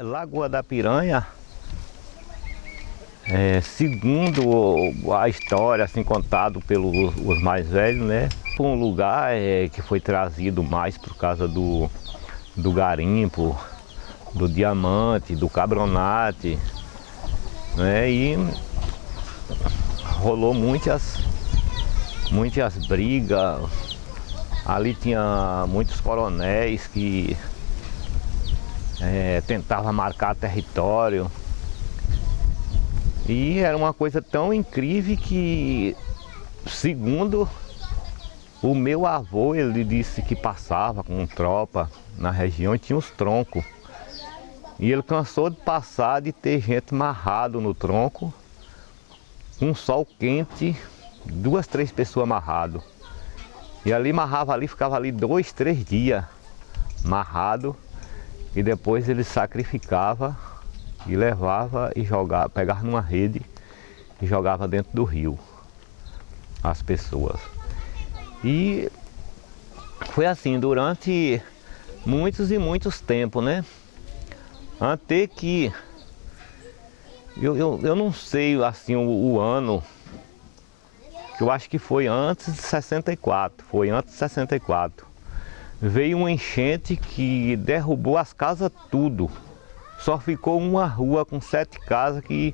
Lagoa da Piranha, segundo a história assim contado pelos os mais velhos, né, foi um lugar que foi trazido mais por causa do garimpo, do diamante, do cabronate, né, e rolou muitas brigas. Ali tinha muitos coronéis que tentavam marcar território. E era uma coisa tão incrível que, segundo o meu avô, ele disse que passava com tropa na região e tinha os troncos. E ele cansou de passar de ter gente amarrado no tronco, com sol quente, 2, 3 pessoas amarrado. E ali amarrava ali, ficava ali 2, 3 dias amarrado, e depois ele sacrificava e levava e jogava, pegava numa rede e jogava dentro do rio as pessoas. E foi assim durante muitos e muitos tempos, né? Até que eu não sei assim o ano, que eu acho que foi antes de 64, foi antes de 64. Veio uma enchente que derrubou as casas tudo. Só ficou uma rua com 7 casas que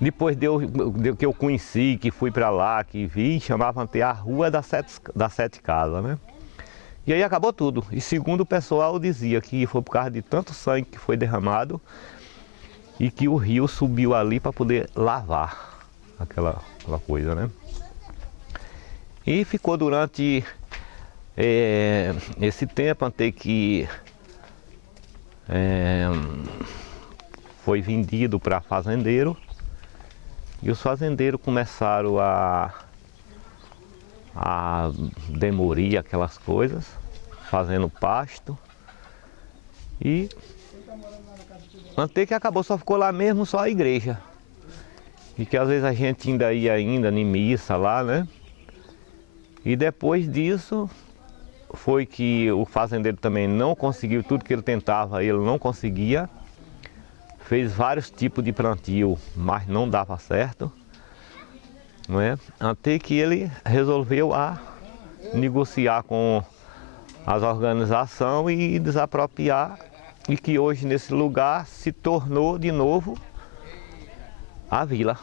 depois que eu conheci, que fui para lá, que vi, chamavam até a rua das sete casas, né? E aí acabou tudo. E segundo o pessoal dizia que foi por causa de tanto sangue que foi derramado e que o rio subiu ali para poder lavar aquela coisa, né? E ficou durante esse tempo até que foi vendido para fazendeiro, e os fazendeiros começaram a demolir aquelas coisas, fazendo pasto, e até que acabou, só ficou lá mesmo só a igreja. E que às vezes a gente ainda ia em missa lá, né? E depois disso foi que o fazendeiro também não conseguiu tudo que ele tentava, ele não conseguia. Fez vários tipos de plantio, mas não dava certo, não é? Até que ele resolveu negociar com as organizações e desapropriar, e que hoje nesse lugar se tornou de novo a vila.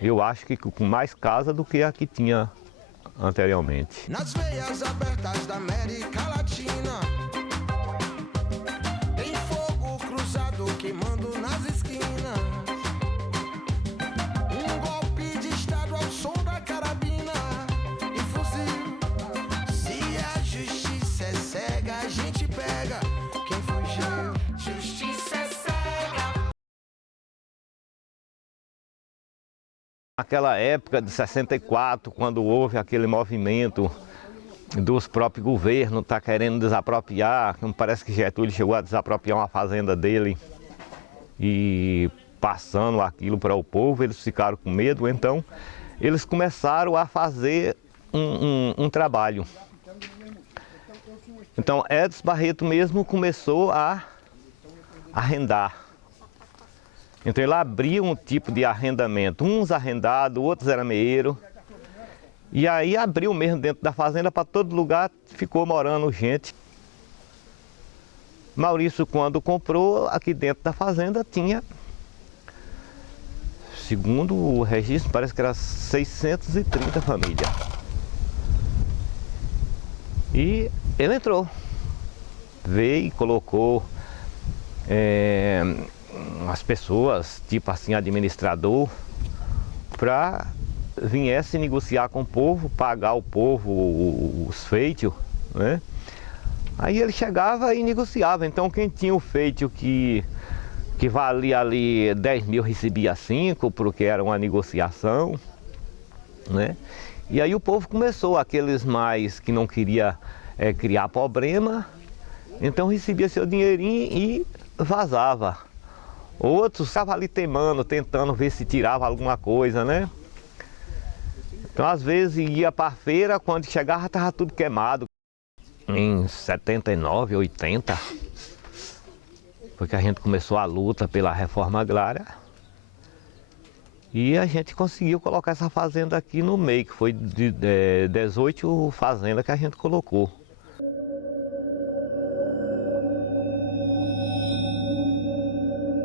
Eu acho que com mais casa do que a que tinha anteriormente. Nas veias abertas da América Latina, tem fogo cruzado queimando nas esquinas. Um golpe de estado ao som da carabina e fuzil. Se a justiça é cega, a gente pega quem fugiu. Justiça é cega. Naquela época de 64, quando houve aquele movimento dos próprios governos tá querendo desapropriar, parece que Getúlio chegou a desapropriar uma fazenda dele e passando aquilo para o povo, eles ficaram com medo, então eles começaram a fazer um trabalho. Então Edson Barreto mesmo começou a arrendar. Então ele abria um tipo de arrendamento, uns arrendados, outros eram meeiros. E aí abriu mesmo dentro da fazenda, para todo lugar ficou morando gente. Maurício, quando comprou, aqui dentro da fazenda tinha, segundo o registro, parece que era 630 famílias. E ele entrou, veio e colocou as pessoas, tipo assim, administrador, para viesse negociar com o povo, pagar o povo os feitos, né? Aí ele chegava e negociava. Então quem tinha o feito que valia ali 10 mil recebia 5, porque era uma negociação, né? E aí o povo começou, aqueles mais que não queria criar problema, então recebia seu dinheirinho e vazava. Outros estavam ali teimando, tentando ver se tirava alguma coisa, né? Então, às vezes, ia para a feira, quando chegava, estava tudo queimado. Em 79, 80, foi que a gente começou a luta pela reforma agrária. E a gente conseguiu colocar essa fazenda aqui no meio, que foi de 18 fazendas que a gente colocou.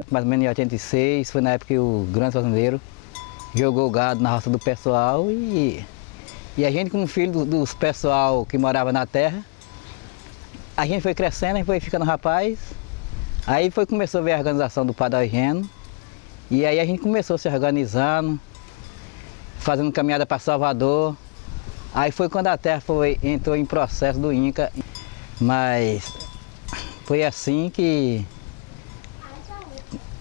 Mais ou menos em 86, foi na época que o grande fazendeiro jogou gado na roça do pessoal e a gente, como filho dos pessoal que morava na terra, a gente foi crescendo, a gente foi ficando rapaz, aí começou a ver a organização do Padre Eugênio, e aí a gente começou se organizando, fazendo caminhada para Salvador. Aí foi quando a terra entrou em processo do INCRA, mas foi assim que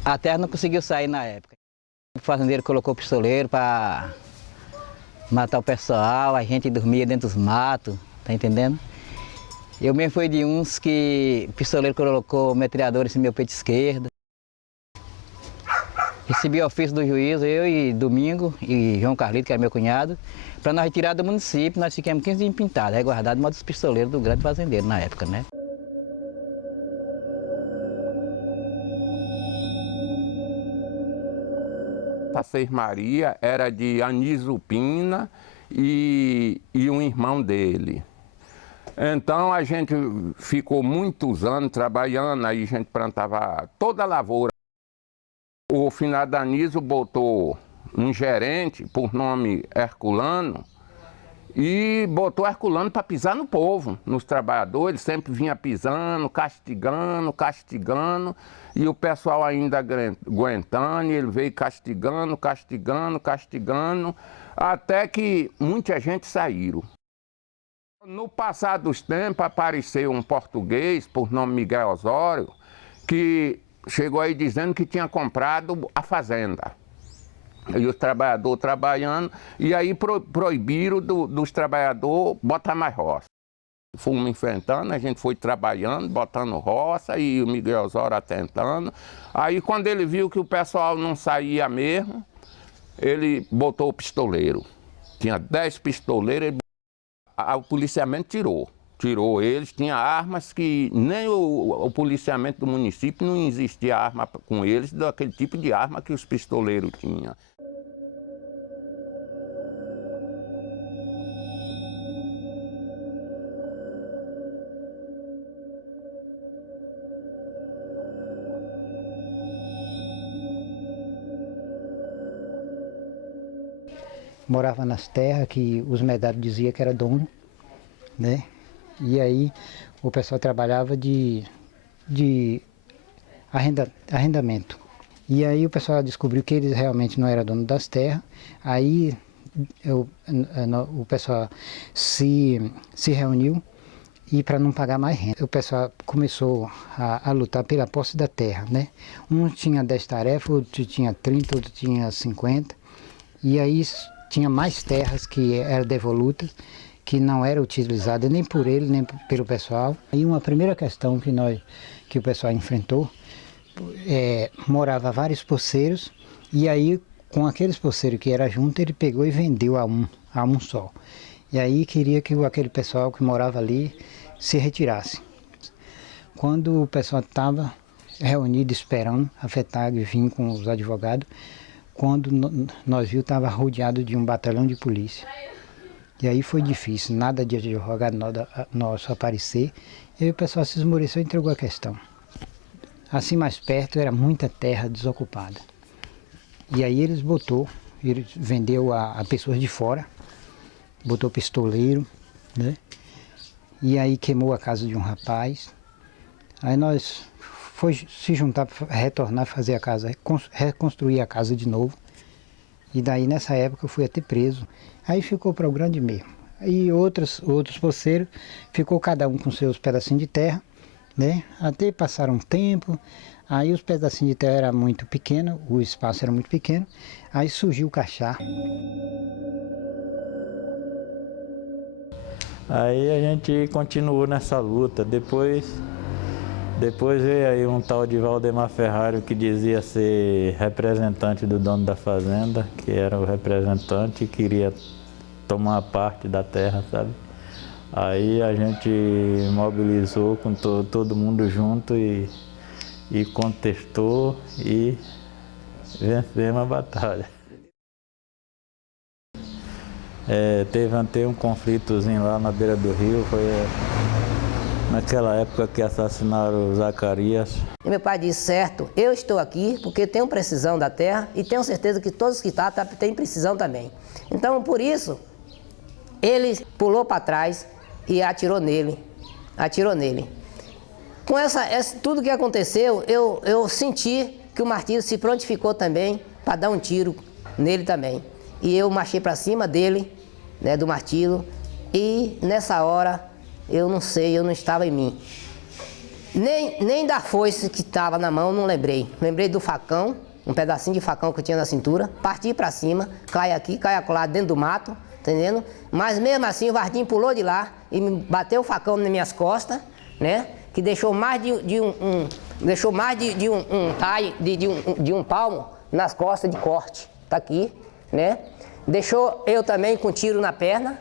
a terra não conseguiu sair na época. O fazendeiro colocou pistoleiro para matar o pessoal, a gente dormia dentro dos matos, tá entendendo? Eu mesmo fui de uns que o pistoleiro colocou metralhador em meu peito esquerdo. Recebi o ofício do juiz, eu e Domingo e João Carlito, que era meu cunhado, para nós retirar do município. Nós ficamos 15 dias pintados, resguardados, modo dos pistoleiros do grande fazendeiro na época, né? A Seis Maria era de Anísio Pina e um irmão dele. Então a gente ficou muitos anos trabalhando, aí a gente plantava toda a lavoura. O finado Anísio botou um gerente, por nome Herculano, e botou Herculano para pisar no povo, nos trabalhadores. Ele sempre vinha pisando, castigando, e o pessoal ainda aguentando, e ele veio castigando, até que muita gente saíram. No passar dos tempos, apareceu um português, por nome Miguel Osório, que chegou aí dizendo que tinha comprado a fazenda. E os trabalhadores trabalhando, e aí proibiram dos trabalhadores botar mais roça. Fomos enfrentando, a gente foi trabalhando, botando roça, e o Miguel Osório atentando. Aí quando ele viu que o pessoal não saía mesmo, ele botou o pistoleiro. Tinha 10 pistoleiros, o policiamento tirou eles, tinha armas que nem o policiamento do município não existia arma com eles, daquele tipo de arma que os pistoleiros tinham. Morava nas terras que os medários diziam que era dono, né? E aí o pessoal trabalhava de arrendamento. E aí o pessoal descobriu que eles realmente não eram dono das terras. Aí o pessoal se reuniu e para não pagar mais renda. O pessoal começou a lutar pela posse da terra, né? Um tinha 10 tarefas, outro tinha 30, outro tinha 50. E aí tinha mais terras que eram devolutas, que não eram utilizadas nem por ele, nem pelo pessoal. E uma primeira questão que o pessoal enfrentou, morava vários poceiros, e aí com aqueles poceiros que era junto, ele pegou e vendeu a um só. E aí queria que aquele pessoal que morava ali se retirasse. Quando o pessoal estava reunido esperando a FETAG vir com os advogados, quando nós vimos, estava rodeado de um batalhão de polícia. E aí foi difícil, nada de advogado nosso aparecer. E aí o pessoal se esmoreceu e entregou a questão. Assim mais perto era muita terra desocupada. E aí ele vendeu a pessoas de fora, botou pistoleiro, né? E aí queimou a casa de um rapaz. Aí nós foi se juntar para retornar, fazer a casa, reconstruir a casa de novo. E daí nessa época eu fui até preso. Aí ficou para o grande mesmo. Aí outros poceiros, ficou cada um com seus pedacinhos de terra, né? Até passaram um tempo, aí os pedacinhos de terra eram muito pequenos, o espaço era muito pequeno, aí surgiu o Cachá. Aí a gente continuou nessa luta. Depois veio aí um tal de Valdemar Ferrari, que dizia ser representante do dono da fazenda, que era o representante e queria tomar parte da terra, sabe? Aí a gente mobilizou com todo mundo junto e contestou e vencemos a batalha. Teve até um conflitozinho lá na beira do rio, foi naquela época que assassinaram o Zacarias. E meu pai disse, certo, eu estou aqui porque tenho precisão da terra e tenho certeza que todos que estão têm precisão também. Então, por isso, ele pulou para trás e atirou nele. Com tudo que aconteceu, eu senti que o Martírio se prontificou também para dar um tiro nele também. E eu marchei para cima dele, né, do Martírio, e nessa hora, eu não sei, eu não estava em mim. Nem da foice que estava na mão, não lembrei. Lembrei do facão, um pedacinho de facão que eu tinha na cintura, parti para cima, cai aqui, cai acolá dentro do mato, entendendo? Mas mesmo assim o Vardim pulou de lá e me bateu o facão nas minhas costas, né? Que deixou mais de um palmo nas costas de corte, tá aqui, né? Deixou eu também com tiro na perna.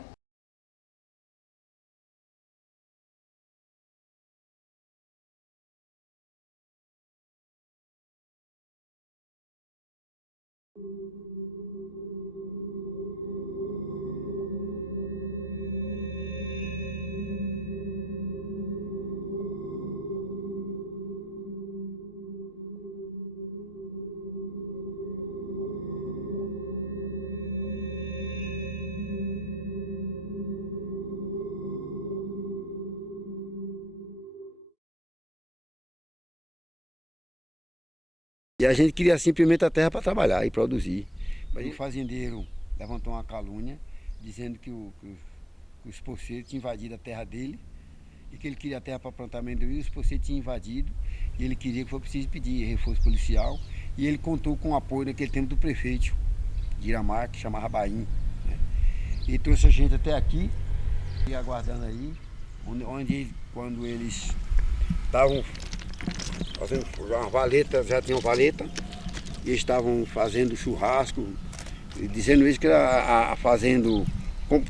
E a gente queria simplesmente a terra para trabalhar e produzir. Mas o fazendeiro levantou uma calúnia dizendo que os poceiros tinham invadido a terra dele e que ele queria a terra para plantar amendoim, os poceiros tinham invadido e ele queria que fosse preciso pedir reforço policial e ele contou com o apoio naquele tempo do prefeito de Iramar, que chamava Baim, né? E trouxe a gente até aqui e aguardando aí, quando eles estavam fazendo uma valeta, já tinham valeta, e estavam fazendo churrasco, dizendo isso que era fazendo,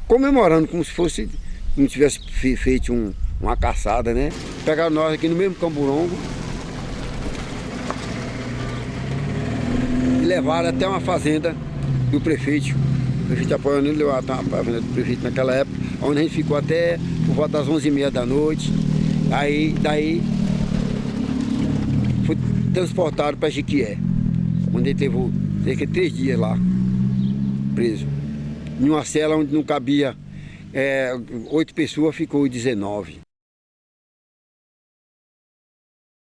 comemorando como se fosse, como se tivesse feito uma caçada, né? Pegaram nós aqui no mesmo camburongo e levaram até uma fazenda do prefeito. O prefeito apoiando ele, levou até uma fazenda do prefeito naquela época, onde a gente ficou até por volta das 11h30 da noite. Daí foi transportado para Jequié, onde ele levou cerca de 3 dias lá, preso. Em uma cela onde não cabia 8 pessoas, ficou 19.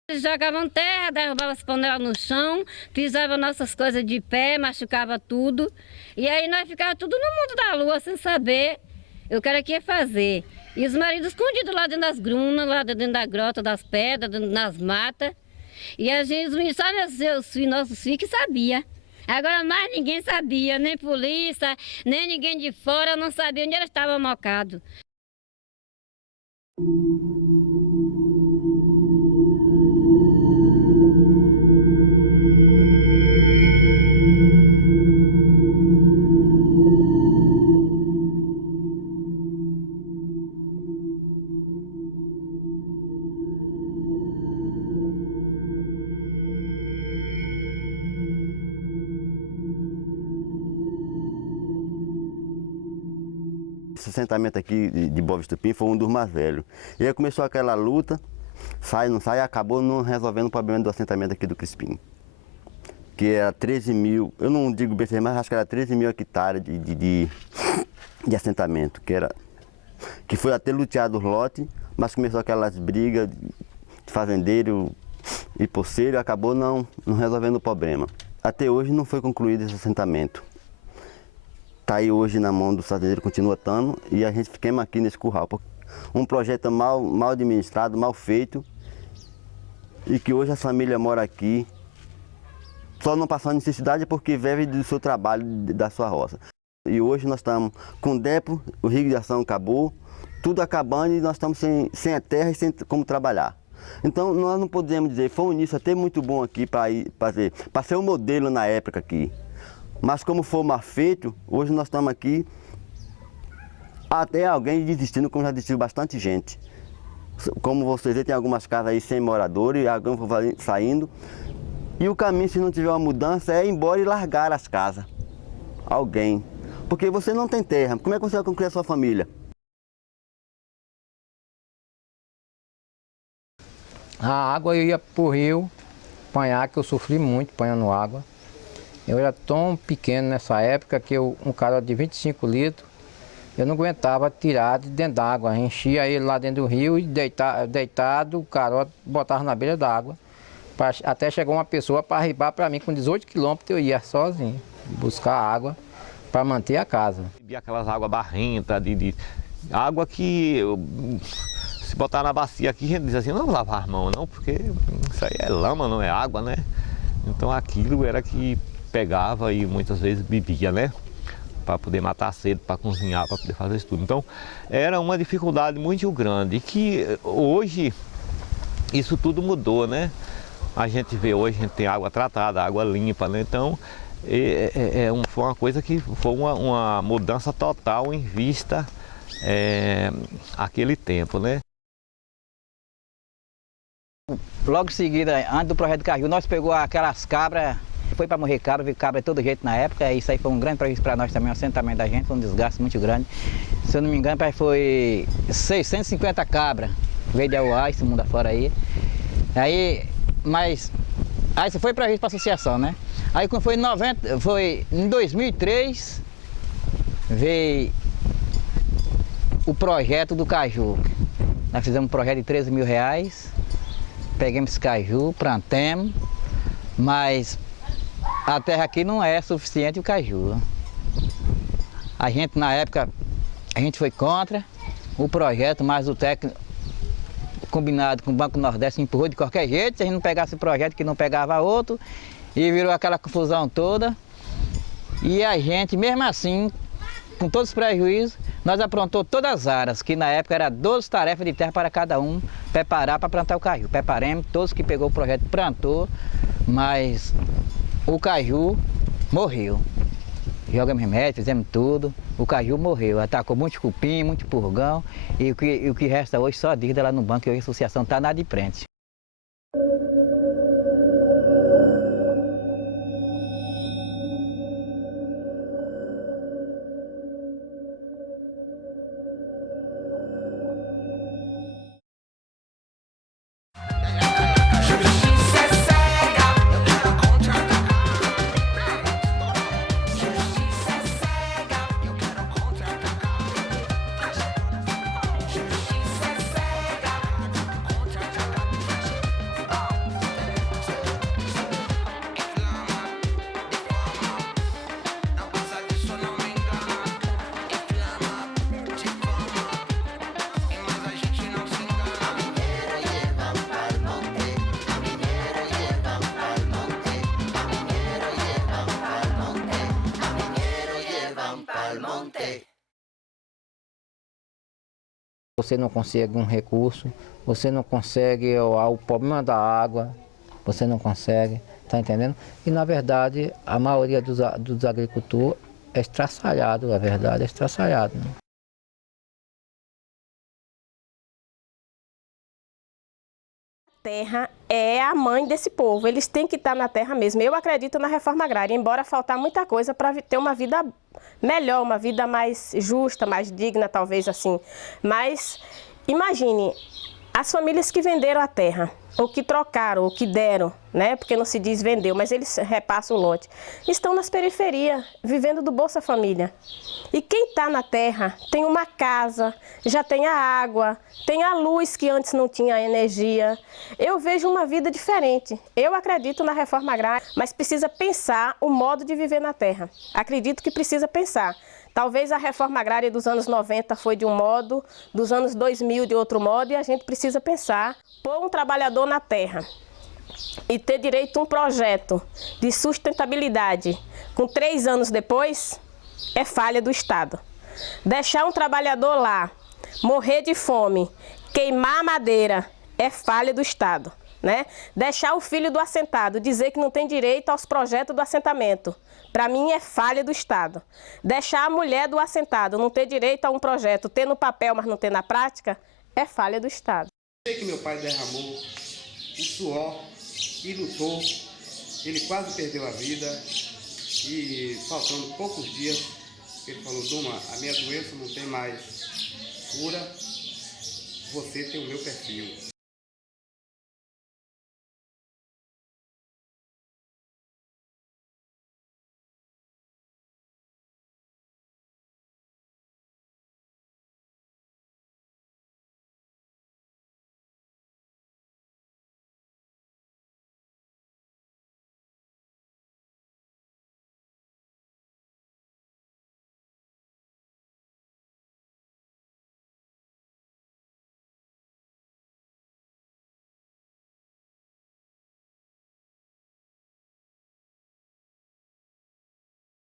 Eles jogavam terra, derrubavam as panelas no chão, pisavam nossas coisas de pé, machucava tudo. E aí nós ficávamos tudo no mundo da lua, sem saber o que era que ia fazer. E os maridos escondidos lá dentro das grunas, lá dentro da grota, das pedras, dentro das matas. E a gente, só nossos filhos que sabiam. Agora mais ninguém sabia, nem polícia, nem ninguém de fora não sabia onde eles estavam mocados. Esse assentamento aqui de Boa Vista do Pinho foi um dos mais velhos. E aí começou aquela luta, sai, não sai, acabou não resolvendo o problema do assentamento aqui do Crispim. Que era 13 mil, eu não digo bem, mas acho que era 13 mil hectares de assentamento, que foi até luteado os lotes, mas começou aquelas brigas de fazendeiro e poceiro e acabou não resolvendo o problema. Até hoje não foi concluído esse assentamento. Está aí hoje na mão do fazendeiro, continua estando, e a gente ficamos aqui nesse curral. Um projeto mal administrado, mal feito, e que hoje a família mora aqui, só não passando necessidade porque vive do seu trabalho, da sua roça. E hoje nós estamos com depo, o irrigação acabou, tudo acabando e nós estamos sem a terra e sem como trabalhar. Então nós não podemos dizer, foi um início até muito bom aqui para ser um modelo na época aqui. Mas como foi mal feito, hoje nós estamos aqui até alguém desistindo, como já desistiu bastante gente. Como vocês veem, tem algumas casas aí sem moradores, alguém saindo. E o caminho, se não tiver uma mudança, é ir embora e largar as casas. Alguém. Porque você não tem terra. Como é que você vai construir a sua família? A água eu ia pro rio apanhar, que eu sofri muito apanhando água. Eu era tão pequeno nessa época que um cara de 25 litros, eu não aguentava tirar de dentro da água. Enchia ele lá dentro do rio e deitado, o carote botava na beira da água. Até chegou uma pessoa para arribar para mim, com 18 quilômetros eu ia sozinho buscar água para manter a casa. E aquelas águas barrentas, água que se botar na bacia aqui, a gente diz assim, não vou lavar as mãos não, porque isso aí é lama, não é água, né? Então aquilo era que pegava e muitas vezes bebia, né? Para poder matar a sede, para cozinhar, para poder fazer isso tudo. Então era uma dificuldade muito grande, e que hoje isso tudo mudou, né? A gente vê hoje, a gente tem água tratada, água limpa, né? Então foi uma coisa que foi uma mudança total em vista aquele tempo, né? Logo em seguida, antes do projeto Caju, nós pegamos aquelas cabras, foi para morrer cabra, vi cabra de todo jeito na época, isso aí foi um grande prejuízo para nós também, o assentamento da gente, foi um desgaste muito grande. Se eu não me engano, foi 650 cabras, veio de Auá, esse mundo afora aí. Aí isso foi prejuízo para a associação, né? Aí quando foi em 2003, veio o projeto do caju. Nós fizemos um projeto de 13 mil reais, pegamos esse caju, plantamos, mas a terra aqui não é suficiente o caju. A gente, na época, a gente foi contra o projeto, mas o técnico, combinado com o Banco Nordeste, empurrou de qualquer jeito, se a gente não pegasse o projeto, que não pegava outro, e virou aquela confusão toda. E a gente, mesmo assim, com todos os prejuízos, nós aprontou todas as áreas, que na época era 12 tarefas de terra para cada um, preparar para plantar o caju. Preparamos, todos que pegou o projeto plantou, mas o caju morreu. Jogamos remédio, fizemos tudo, o caju morreu, atacou muito cupim, muito purgão, e o que resta hoje só dívida lá no banco, e hoje a associação está nada de frente. Você não consegue um recurso, você não consegue o problema da água, você não consegue, tá entendendo? E na verdade a maioria dos agricultores é estraçalhado, na verdade é estraçalhado, né? Terra é a mãe desse povo, eles têm que estar na terra mesmo. Eu acredito na reforma agrária, embora faltar muita coisa para ter uma vida melhor, uma vida mais justa, mais digna, talvez assim. Mas imagine as famílias que venderam a terra, ou que trocaram, ou que deram, né? Porque não se diz vendeu, mas eles repassam o lote. Estão nas periferias, vivendo do Bolsa Família. E quem está na terra tem uma casa, já tem a água, tem a luz que antes não tinha energia. Eu vejo uma vida diferente. Eu acredito na reforma agrária, mas precisa pensar o modo de viver na terra. Acredito que precisa pensar. Talvez a reforma agrária dos anos 90 foi de um modo, dos anos 2000 de outro modo, e a gente precisa pensar, pôr um trabalhador na terra e ter direito a um projeto de sustentabilidade com 3 anos depois, é falha do Estado. Deixar um trabalhador lá, morrer de fome, queimar a madeira, é falha do Estado. né? Deixar o filho do assentado dizer que não tem direito aos projetos do assentamento, para mim é falha do Estado. Deixar a mulher do assentado não ter direito a um projeto, ter no papel, mas não ter na prática, é falha do Estado. Sei que meu pai derramou o suor e lutou, ele quase perdeu a vida e faltando poucos dias, ele falou: Duma, a minha doença não tem mais cura, você tem o meu perfil.